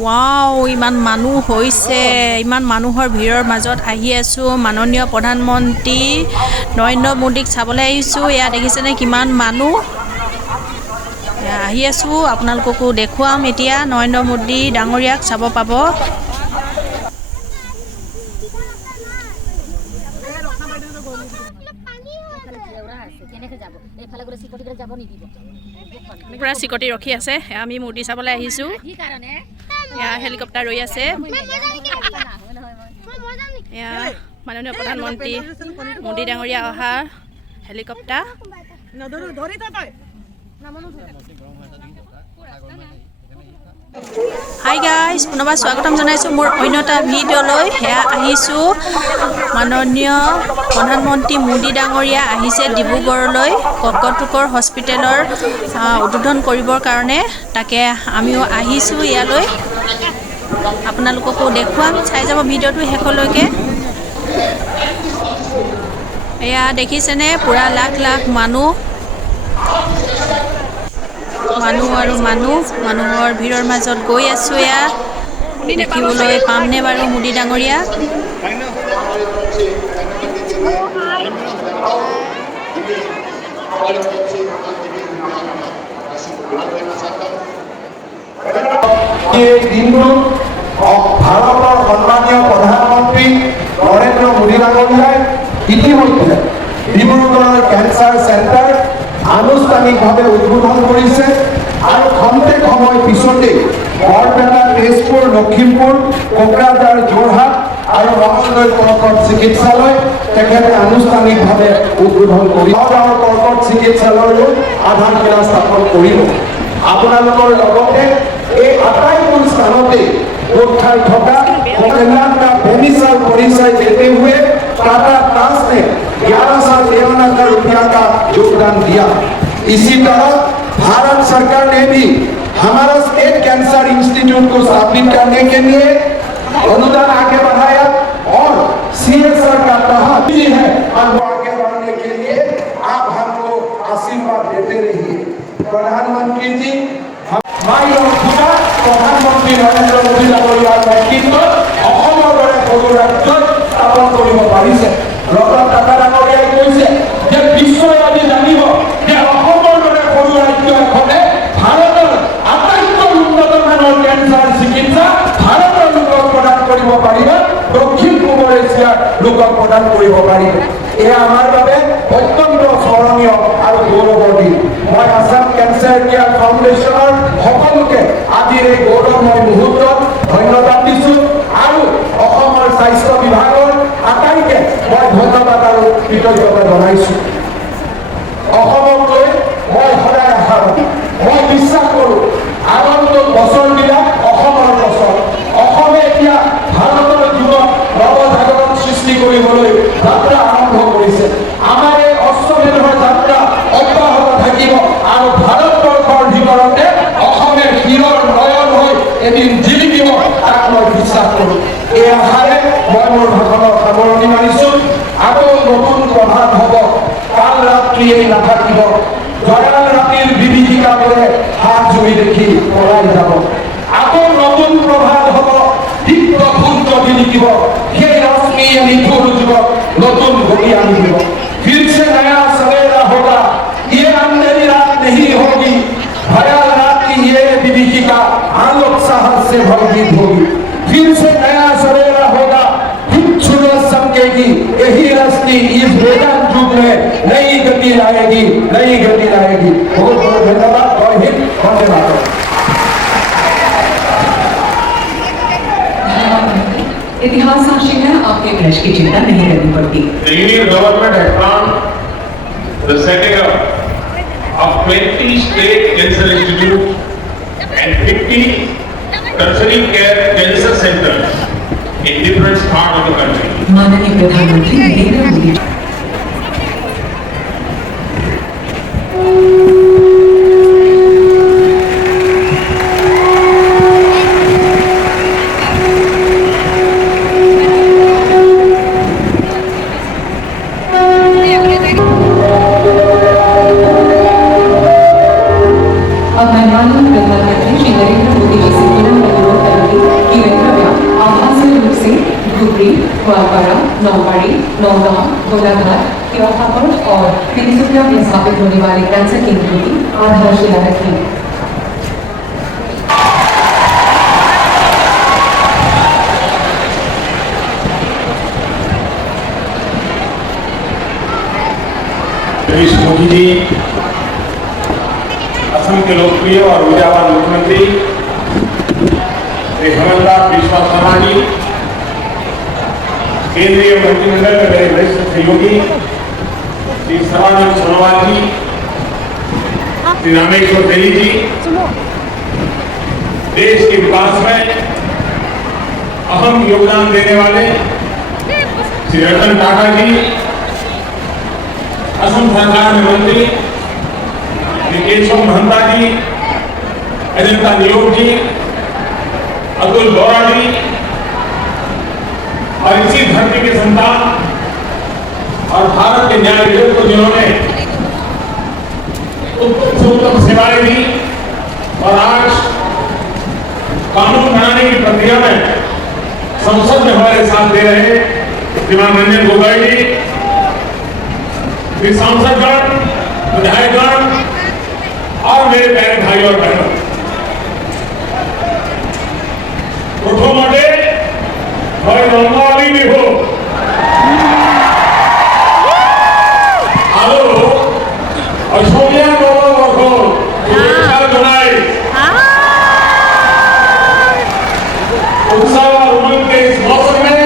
Wow ইমান মানুহ হৈছে ইমান মানুহৰ ভিৰৰ মাজত আহি আছো মাননীয় প্ৰধানমন্ত্ৰী নৰেন্দ্ৰ মোদীক চাবলৈ আহিছো এয়া দেখিছেনে কিমান মানুহ আহি আছো আপোনালোককো দেখুৱাম এতিয়া নৰেন্দ্ৰ মোদী ডাঙৰীয়াক চাব পাব পুৰা চিকটি ৰখি আছে আমি মূৰ্তি চাবলৈ আহিছো এয়া হেলিকপ্টাৰ ৰৈ আছে এয়া মাননীয় প্ৰধানমন্ত্ৰী মোদী ডাঙৰীয়া অহা হেলিকপ্টাৰ হাই গাইজ পুনৰবাৰ স্বাগতম জনাইছোঁ মোৰ অন্য এটা ভিডিঅ'লৈ সেয়া আহিছোঁ মাননীয় প্ৰধানমন্ত্ৰী মোদী ডাঙৰীয়া আহিছে ডিব্ৰুগড়লৈ ককটুকৰ হস্পিটেলৰ উদ্বোধন কৰিবৰ কাৰণে তাকে আমিও আহিছোঁ ইয়ালৈ আপোনালোককো দেখুৱাম চাই যাব ভিডিঅ'টো শেষলৈকে এয়া দেখিছেনে পুৰা লাখ লাখ মানুহ আৰু মানুহৰ ভিৰৰ মাজত গৈ আছো এয়া দেখিবলৈ পামনে বাৰু মোদী ডাঙৰীয়া ভাৰতৰ সন্মানীয় প্ৰধানমন্ত্ৰী নৰেন্দ্ৰ মোদী ডাঙৰীয়াই ইতিমধ্যে ডিব্ৰুগড়ৰ কেঞ্চাৰ চেণ্টাৰ আনুষ্ঠানিকভাৱে উদ্বোধন কৰিছে আৰু খন্তেক সময় পিছতে বৰপেটা তেজপুৰ লখিমপুৰ কোকৰাঝাৰ যোৰহাট আৰু মঙলদৈ কৰ্কট চিকিৎসালয় তেখেতে আনুষ্ঠানিকভাৱে উদ্বোধন কৰি গাঁৱৰ কৰ্কট চিকিৎসালয়লৈ আধাৰশিলা স্থাপন কৰিব আপোনালোকৰ লগতে এই আটাইবোৰ স্থানতে গোট খাই থকা कल्याण का बेमिसाल परिचय देते हुए टाटा ट्रस्ट ने 1153 करोड़ रुपया का योगदान दिया इसी तरह भारत सरकार ने भी हमारा स्टेट कैंसर इंस्टीट्यूट को स्थापित करने के लिए अनुदान आगे बढ़ाया और सीएसआर का तहत भी है और वो आगे बढ़ने के लिए आप हमको आशीर्वाद देते रहिए प्रधानमंत्री जी प्रधानमंत्री नरेंद्र मोदी डाঙৰীয়াৰ নেতৃত্বত অসমৰ দৰে সৰু ৰাজ্যত স্থাপন কৰিব পাৰিছে ৰতন টাটা ডাঙৰীয়াই কৈছে যে বিশ্বই আজি জানিব যে অসমৰ দৰে সৰু ৰাজ্য এখনে ভাৰতৰ আটাইতকৈ উন্নত মানৰ কেঞ্চাৰ চিকিৎসা ভাৰতৰ লোকক প্ৰদান কৰিব পাৰিব দক্ষিণ পূব এছিয়াৰ লোকক প্ৰদান কৰিব পাৰিব এয়া আমাৰ বাবে অত্যন্ত স্মৰণীয় আৰু গৌৰৱৰ দিন মই আসাম কেঞ্চাৰ কেয়াৰ ফাউণ্ডেশ্যনৰ সকলোকে আজিৰ এই গৌৰৱময় মুহূৰ্তত ধন্যবাদ দিছোঁ আৰু অসমৰ স্বাস্থ্য বিভাগৰ আটাইকে মই ধন্যবাদ আৰু কৃতজ্ঞতা জনাইছোঁ অসমক লৈ মই সদায় আশাবাদী মই বিশ্বাস কৰোঁ আগন্তুক বছৰবিলাক অসমৰ বছৰ অসমে এতিয়া ভাৰতৰ যুগত নৱজাগৰণ সৃষ্টি কৰিবলৈ যাত্ৰা আৰম্ভ কৰিছে আমাৰ এই অশ্বমেধৰ যাত্ৰা অব্যাহত থাকিব আৰু ভাৰতবৰ্ষৰ ভিতৰতে অসমেৰ শিৰৰ নয়ন হৈ এদিন জিলিকিব তাক মই বিশ্বাস কৰোঁ এই আশাৰে মই মোৰ ভাষণৰ সামৰণি মাৰিছোঁ আকৌ নতুন প্ৰভাত হ'ব কাল ৰাত্ৰিয়েই নাথাকিব জয়াল ৰাতিৰ বিভীষিকাবোৰে হাত জুৰি দেখি পলাই যাব আকৌ নতুন প্ৰভাত হ'ব দীপ্ত সূৰ্য জিলিকিব সেই ৰশ্মিয়ে নিঠুৰ যুগক নতুন গতি আনি দিব फिर से नया सवेरा होगा ये अंधेरी रात नहीं होगी भयाल रात की ये विभीषिका आलोक साहस से भरपूर होगी फिर से नया सवेरा होगा सूरज चमकेगी यही रश्मि इस वेदांत युग में नई गति लाएगी बहुत बहुत धन्यवाद जय हिंद वंदे मातरम इतिहास साक्षी है आपके क्लैश की चिंता नहीं करनी पड़ती The Union government has planned the setting up of 20 state cancer institutes and 50 tertiary care cancer centers in different parts of the country. माननीय प्रधानमंत्री नरेंद्र मोदी अब मेहमान प्रधानमंत्री श्री नरेंद्र मोदी जी से बिना अनुरोध करेंगे धुबरी, गोवालपाड़ा, नौबाड़ी, नौगांव, गोलाघाट, तिवाहापुर और तिनसुकिया में स्थापित होने वाले कैंसर केंद्रों की आधारशिला रखी। मोदी जी, असम के लोकप्रिय और ऊर्जावान मुख्यमंत्री श्री हेमंत बिस्वा शर्मा जी, केंद्रीय मंत्रिमंडल में मेरे वरिष्ठ सहयोगी श्री सर्बानंद सोनोवाल जी, श्री रामेश्वर तेली जी, देश के विकास में अहम योगदान देने वाले श्री रतन टाटा जी, असम सरकार में मंत्री श्री केशव महंता जी, अजंता नियोग जी, अतुल गौड़ा जी और इसी धरती के संतान और भारत के न्यायाधीशों को जिन्होंने उत्तम से उत्तम सेवाएं दी और आज कानून बनाने की प्रक्रिया में संसद में हमारे साथ दे रहे श्रीमान रंजन गोगोई जी, श्री सांसदगण, विधायकगण और मेरे प्यारे भाई और बहनों, उठो मोटे भाई रंगाली भी हो, आलो अशोकिया बोलो रखो, उत्साह बनाए, उत्साह और उमंग के इस मौसम में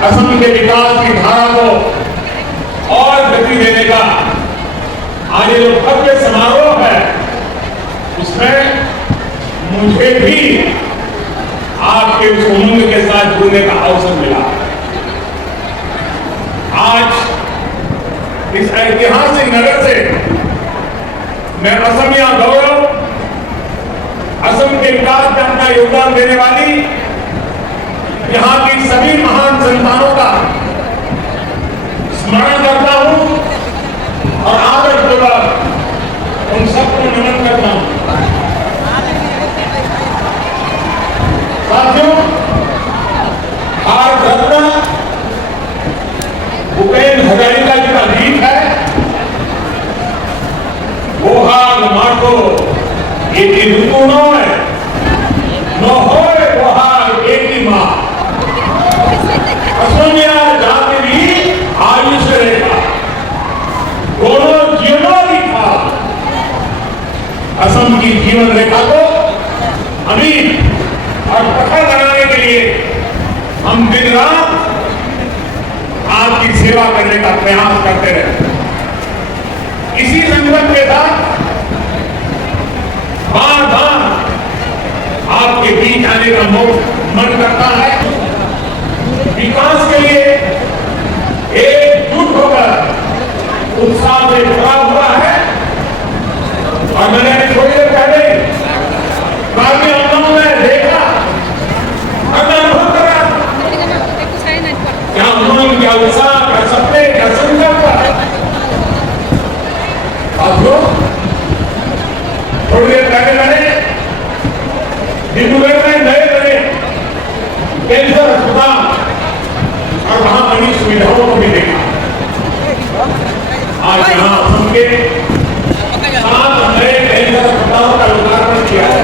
असम के विकास की धारा को और गति देने का आज ये जो भव्य समारोह है उसमें मुझे भी आपके उस उमंग के साथ जुड़ने का अवसर मिला। आज इस ऐतिहासिक नगर से मैं असमिया गौरव, असम के विकास में अपना योगदान देने वाली यहाँ की सभी महान संतानों का स्मरण करता हूं और आदरपूर्वक उन सबको नमन करता हूं। साथियों, भारत रत्न भूपेन हजारिका जी का गीत है, बोहाग माठो एकी ऋतु न होए बोहाग एकी माँ, असमिया जाति भी आयुष रेखा दोनों जीवनों की था। असम की जीवन रेखा को अमीर और प्रखर बनाने के लिए हम दिन रात आपकी सेवा करने का प्रयास करते रहे। इसी संकल्प के साथ बार बार आपके बीच आने का मन करता है। विकास के लिए एकजुट होकर उत्साह से भरा हुआ है और मैंने थोड़ी देर पहले काफी अंदरों में देखा और मैं अनुभव कर रहा क्या उमंग, क्या उत्साह, क्या सपने, क्या संकल्प है। साथियों, थोड़ी देर पहले मैंने डिब्रूगढ़ में नए बने कैंसर अस्पताल और वहां बनी सुविधाओं को भी देखा। आज यहाँ असम के 7 नए कैंसर अस्पतालों का उद्घाटन किया है।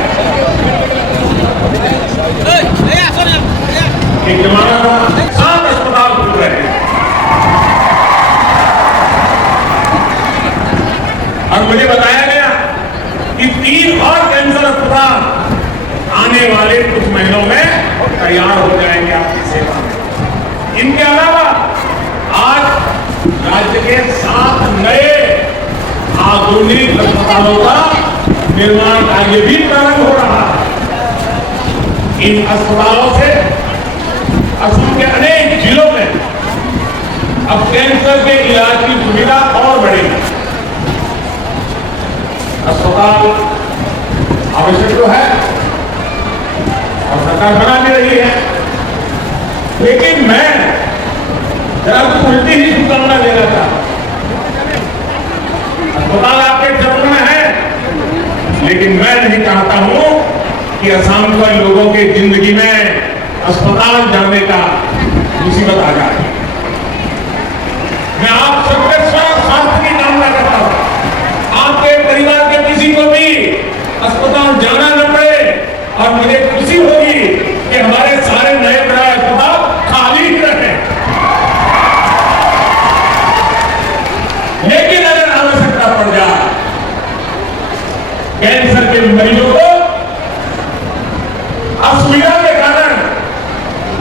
एक जमाना था 7 अस्पताल खुल रहे हैं और मुझे बताया गया कि 3 और कैंसर अस्पताल आने वाले कुछ महीनों में तैयार हो जाएंगे आपकी सेवा में। इनके अलावा आज राज्य के 7 नए आधुनिक अस्पतालों का निर्माण कार्य भी प्रारंभ हो रहा है। इन अस्पतालों से असम के अनेक जिलों में अब कैंसर के इलाज की सुविधा और बढ़ेगी। अस्पताल आवश्यक तो है और सरकार बना भी रही है, लेकिन मैं जरा कुछ उल्टी ही शुभकामना देना था। अस्पताल आपके चरण में है, लेकिन मैं नहीं चाहता हूं कि असम के लोगों की जिंदगी में अस्पताल जाने का मुसीबत आ जाए। मैं आप सबके स्वास्थ्य की कामना करता हूं, आपके परिवार के किसी को भी अस्पताल जाना न पड़े, और मुझे खुशी होगी कि हमारे सारे नए बड़े अस्पताल खाली ही रहे। लेकिन अगर आवश्यकता पड़ जाए कैंसर के मरीजों को असुविधा के कारण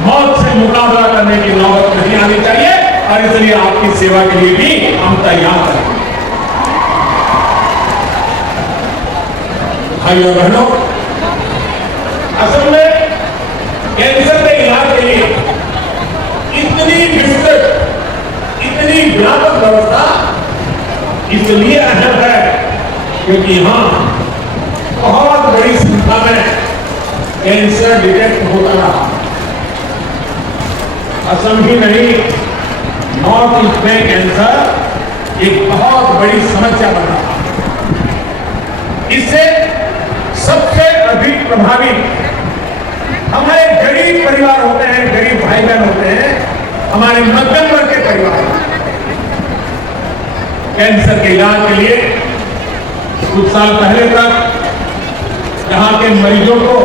मौत से मुकाबला करने की नौबत नहीं आनी चाहिए, और इसलिए आपकी सेवा के लिए भी हम तैयार हैं। भाइयों और बहनों, असल में कैंसर के इलाज के लिए इतनी विस्तृत, इतनी व्यापक व्यवस्था इसलिए अहम है क्योंकि यहां बहुत बड़ी संख्या में कैंसर डिटेक्ट होता रहा। असम ही नहीं, नॉर्थ ईस्ट में कैंसर एक बहुत बड़ी समस्या बन रहा। इससे सबसे अधिक प्रभावी हमारे गरीब परिवार होते हैं, गरीब भाई बहन होते हैं, हमारे मध्यम वर्ग के परिवार। कैंसर के इलाज के लिए कुछ साल पहले तक यहां के मरीजों को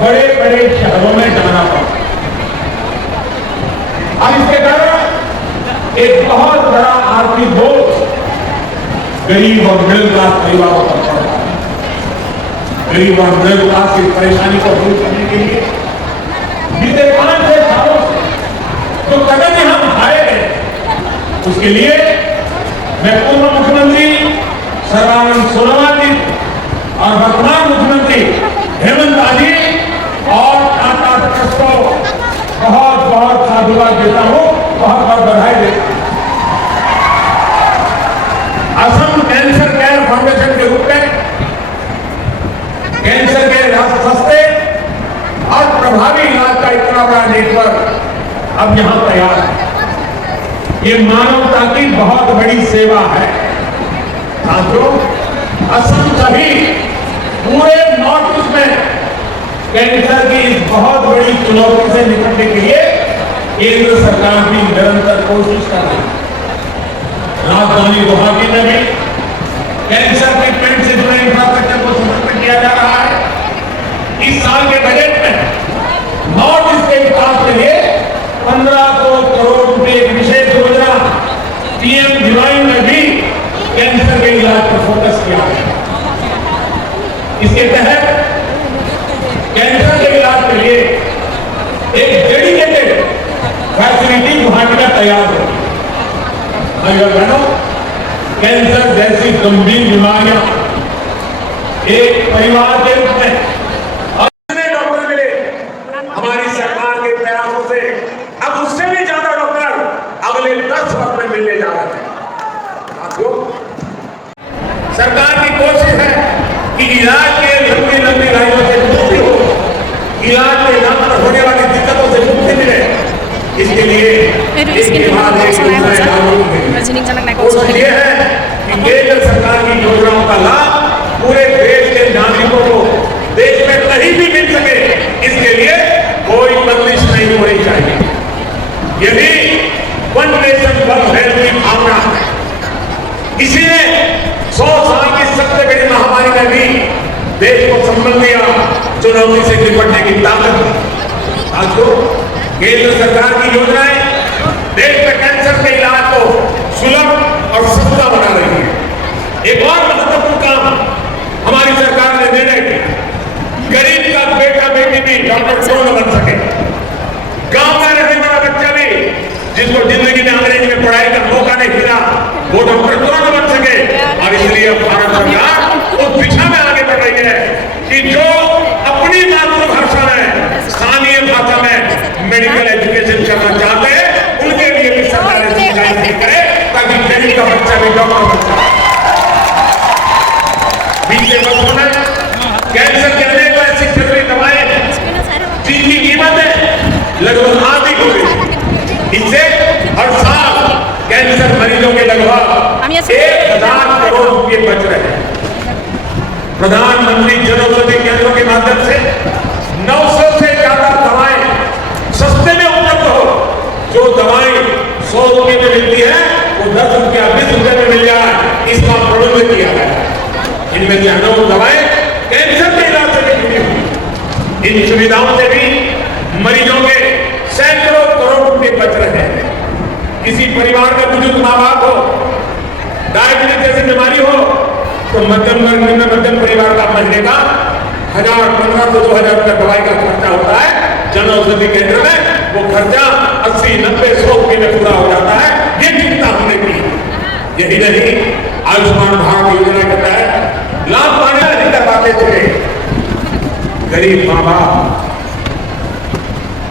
बड़े बड़े शहरों में जाना पड़ा, और इसके कारण एक बहुत बड़ा आर्थिक बोझ गरीब और मिडिल क्लास परिवारों पर पड़ रहा है। गरीब और मिडिल क्लास की परेशानी को दूर करने के लिए बीते 5-6 सालों से जो कदम हम उठाए हैं, उसके लिए मैं पूर्व मुख्यमंत्री सर्बानंद सोनोवाल जी और वर्तमान मुख्यमंत्री हेमंत आजी और टाटा ट्रस्ट को बहुत बहुत साधुवाद देता हूं, बहुत बहुत बधाई देता हूं। असम कैंसर केयर फाउंडेशन के रूप में कैंसर के सस्ते और प्रभावी इलाज का इतना बड़ा नेटवर्क अब यहां तैयार है। ये मानवता की बहुत बड़ी सेवा है। साथियों, असम सभी पूरे नॉर्थ ईस्ट में कैंसर की इस बहुत बड़ी चुनौती से निपटने के लिए केंद्र सरकार भी निरंतर कोशिश कर रही है। राजधानी गुवाहाटी में भी कैंसर ट्रीटमेंट से जुड़े इंफ्रास्ट्रक्चर को समर्पित किया जा रहा है। इस साल के बजट में नॉर्थ ईस्ट के विकास के लिए 1500 करोड़ रुपए की विशेष योजना पीएम डिवाइन में भी कैंसर के इलाज पर फोकस किया है। इसके तहत कैंसर के इलाज के लिए एक डेडिकेटेड फैसिलिटी गुवाहाटी में तैयार होगी। भाइयों और बहनों, कैंसर जैसी गंभीर बीमारियां एक परिवार के रूप में कितने डॉक्टर मिले हमारी सरकार के प्रयासों से, अब उससे भी ज्यादा डॉक्टर अगले 10 वर्ष में मिलने जा रहे हैं। साथियों, सरकार की कोशिश है कि इलाज के लंबी लंबी लाइनों से मुक्ति हो, इलाज के नाम पर होने वाली दिक्कतों से मुक्ति मिले। इसके लिए कोशिश ये है कि केंद्र सरकार की योजनाओं का लाभ पूरे देश के नागरिकों को देश में कहीं भी मिल सके, इसके लिए कोई बंदिश नहीं होनी चाहिए। यही वन नेशन वन हेल्थ की भावना है। इसीलिए 100 साल की सबसे बड़ी महामारी में भी देश को संबंधी चुनौती से निपटने की ताकत है। साथियों, केंद्र सरकार की योजनाएं देश में कैंसर के इलाज को सुलभ और सस्ता बना रही है। एक और महत्वपूर्ण काम हमारी सरकार ने निर्णय किया, गरीब का बेटा बेटी भी डॉक्टर क्यों न बन सके। गांव में रहने वाला बच्चा भी जिसको जिंदगी में अंग्रेजी में पढ़ाई का मौका नहीं मिला, वो डॉक्टर क्यों न बन सके। और इसलिए भारत सरकार उस दिशा में आगे बढ़ रही है कि जो अपनी मातृभाषा में, स्थानीय भाषा में मेडिकल एजुकेशन करना चाहते हैं, उनके लिए भी सरकार करे ताकि गरीब का बच्चा भी डॉक्टर बन सके। बीते वर्षों में कैंसर के अनेक ऐसी जरूरी दवाएं जिनकी कीमतें लगभग आधी हो गई। इससे हर साल कैंसर मरीजों के लगभग 1000 करोड़ रुपए बच रहे हैं। प्रधानमंत्री जन औषधि केंद्रों के माध्यम से 900 से ज्यादा दवाएं इन सुविधाओं से भी मरीजों के सैकड़ों करोड़ रुपए बच रहे हैं। किसी परिवार में बुजुर्ग माँ बाप हो, डायबिटीज जैसी बीमारी हो, तो मध्यम वर्ग में मध्यम परिवार का महीने का 1000, 1500, 2000 रुपया दवाई का खर्चा होता है। जन औषधि केंद्र में वो खर्चा 80, 90, 100 रुपये में पूरा हो जाता है। ये चिंता हमने की। यही नहीं, आयुष्मान भारत योजना के तहत लाभ पाने नहीं कर पाते थे गरीब माँ बाप,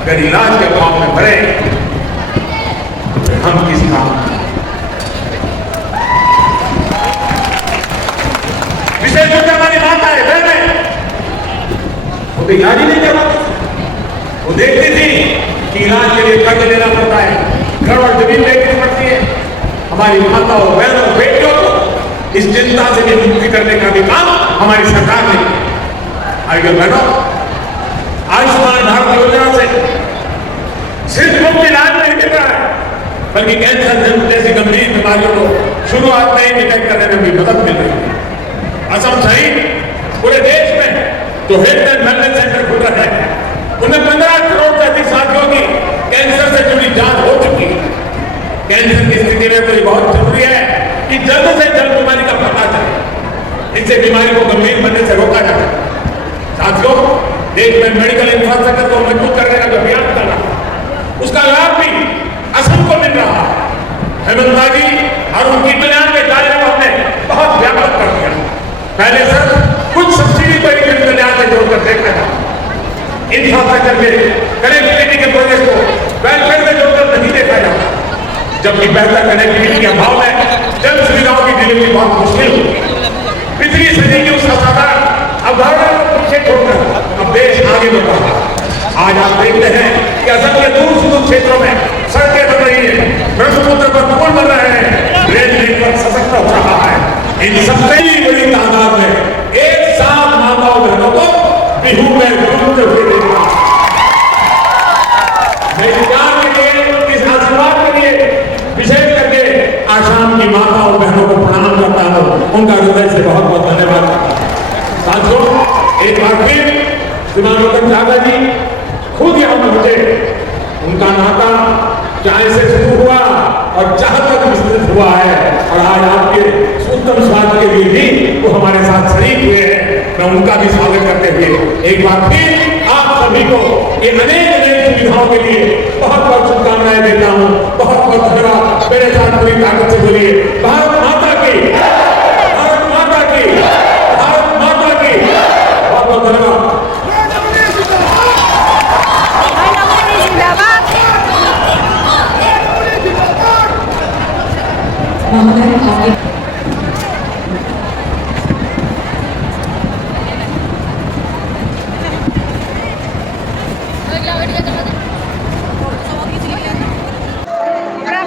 अगर इलाज के भाव में भरे हम किस काम। विशेष रूप से हमारी माता है, बहन है, वो तो इलाज ही नहीं करवाती। वो देखती थी कि इलाज के लिए कर्ज लेना पड़ता है, घर और जमीन बेचनी पड़ती है। हमारी माताओं, बहनों, बेटियों को इस चिंता से भी मुक्ति करने का भी काम हमारी सरकार ने किया। आइए बहनों, आयुष्मान भारत योजना से सिर्फ मुफ्त इलाज नहीं मिल रहा है, बल्कि कैंसर जैसी गंभीर बीमारियों को शुरुआत में ही डिटेक्ट करने में भी मदद मिल रही है। असम सहित पूरे देश में जो हेल्थ एंड वेलनेस सेंटर खुल रहे हैं, उनमें 15 करोड़ से अधिक साथियों की कैंसर से जुड़ी जांच हो चुकी है। कैंसर की स्थिति में तो ये बहुत जरूरी है कि जल्द से जल्द बीमारी का पता चले, इससे बीमारी को गंभीर बनने से रोका जाए। साथियों, देश में मेडिकल इंफ्रास्ट्रक्चर को मजबूत करने का जो अभियान चल रहा है, उसका लाभ भी असम को मिल रहा है। हेमंता जी और उनकी कल्याण के कार्य को हमने बहुत व्यापक कर दिया। पहले सर कुछ सब्सिडी पर ही कल्याण में जोड़कर देखा था, इंफ्रास्ट्रक्चर के कनेक्टिविटी के प्रोजेक्ट को वेलफेयर में जोड़कर नहीं देखा जाता, जबकि बेहतर कनेक्टिविटी के अभाव में जन सुविधाओं की डिलीवरी बहुत मुश्किल होगी। पिछली सदी की उस असाधारण अवधारणा को पीछे छोड़कर अब देश आगे बढ़ रहा है। आज आप देखते हैं कि असम के दूर सुदूर क्षेत्रों में सड़कें बन रही है, ब्रह्मपुत्र पर पुल बन रहे हैं, रेल नेटवर्क सशक्त हो रहा है। इन सबसे बड़ी तादाद में एक साथ माताओं बहनों को बिहू में घूमते हुए देखा। इस आशीर्वाद के लिए विशेष करके आसाम की माताओं बहनों को प्रणाम करता हूं, उनका हृदय से बहुत बहुत धन्यवाद करता हूं। साथियों, एक बार फिर श्रीमान रतन टाटा जी खुद यहाँ पहुंचे। उनका नाता चाय से शुरू हुआ और चाह तक विस्तृत हुआ है, और आज आपके उत्तम स्वास्थ्य के लिए भी वो हमारे साथ शरीक हुए हैं। मैं उनका भी स्वागत करते हुए एक बार फिर आप सभी को ये अनेक सुविधाओं के लिए बहुत बहुत शुभकामनाएं देता हूँ। बहुत बहुत धन्यवाद। मेरे साथ पूरी ताकत से बोलिए भारत माता की, भारत माता की, भारत माता की। बहुत बहुत धन्यवाद। महोदय, आपके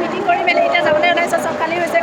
মিটিং কৰি মেলি এতিয়া যাবলৈ ওলাইছোঁ। চব খালী হৈছে